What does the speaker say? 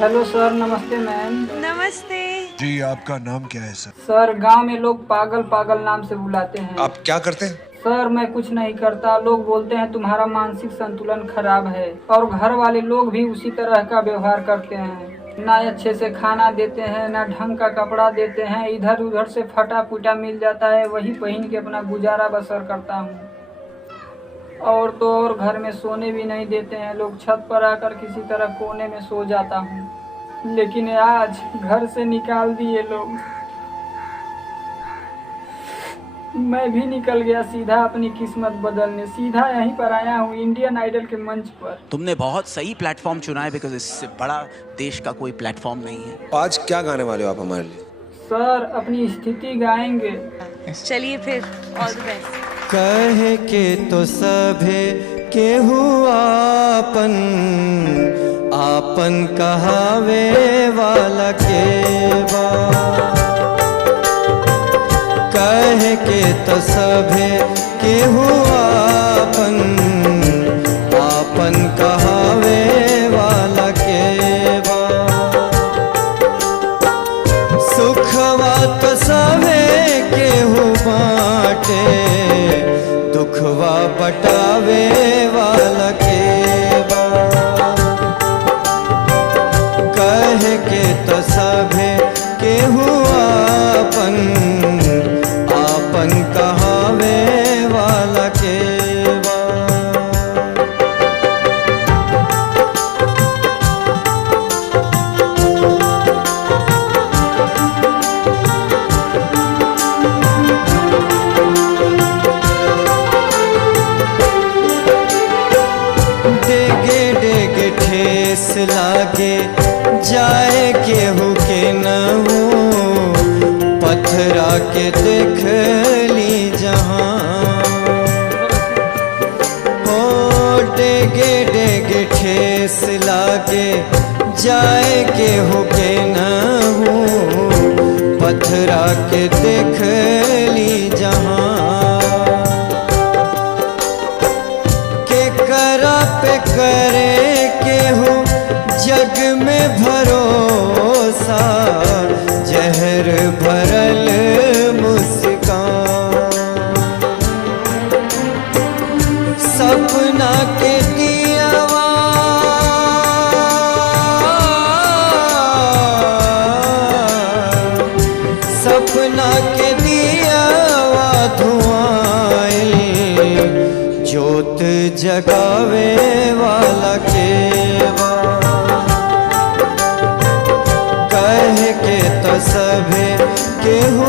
Hello सर, नमस्ते ma'am. नमस्ते जी, आपका नाम क्या है सर? सर, गांव में लोग पागल पागल नाम से बुलाते हैं। आप क्या करते हैं? सर, मैं कुछ नहीं करता। लोग बोलते हैं तुम्हारा मानसिक संतुलन खराब है, और घर वाले लोग भी उसी तरह का व्यवहार करते हैं। ना अच्छे से खाना देते हैं, ना ढंग का कपड़ा देते हैं। इधर उधर से फटा फूटा मिल जाता है, वही पहन के अपना गुजारा बसर करता हूँ। और तो और घर में सोने भी नहीं देते हैं लोग। छत पर आकर किसी तरह कोने में सो जाता हूँ, लेकिन आज घर से निकाल दिए लोग। मैं भी निकल गया सीधा अपनी किस्मत बदलने। सीधा यहीं पर आया हूँ, इंडियन आइडल के मंच पर। तुमने बहुत सही प्लेटफॉर्म चुना है, बिकॉज इससे बड़ा देश का कोई प्लेटफॉर्म नहीं है। आज क्या गाने वाले हो आप हमारे लिए? सर, अपनी स्थिति गाएंगे। चलिए फिर, ऑल द बेस्ट। कहे के तो सभे केहू आपन आपन कहावे वाला के बा। कहे के तो सभे केहू आपन आपन कहावे वाला के बा। सुखवा तो सभे केहू बाटे, दुखवा बटावे वाला के बा। कहे के तो सभे केहू आपन आपन कहावे वाला के बा। डेगे डेगे ठेस लागे जाए केहू के न हो। पत्थरा के देख ली जहाँ हो। डेगे डेगे ठेस लागे जाए केहू के न हो। पत्थरा के देख ली जहाँ पे करे केहू जग में भरोसा। जहर भरल मुस्कान सपना के दियावा सपना के दियावा धुआं जोत जगावे वाला के बा। कहे के तो सभे केहू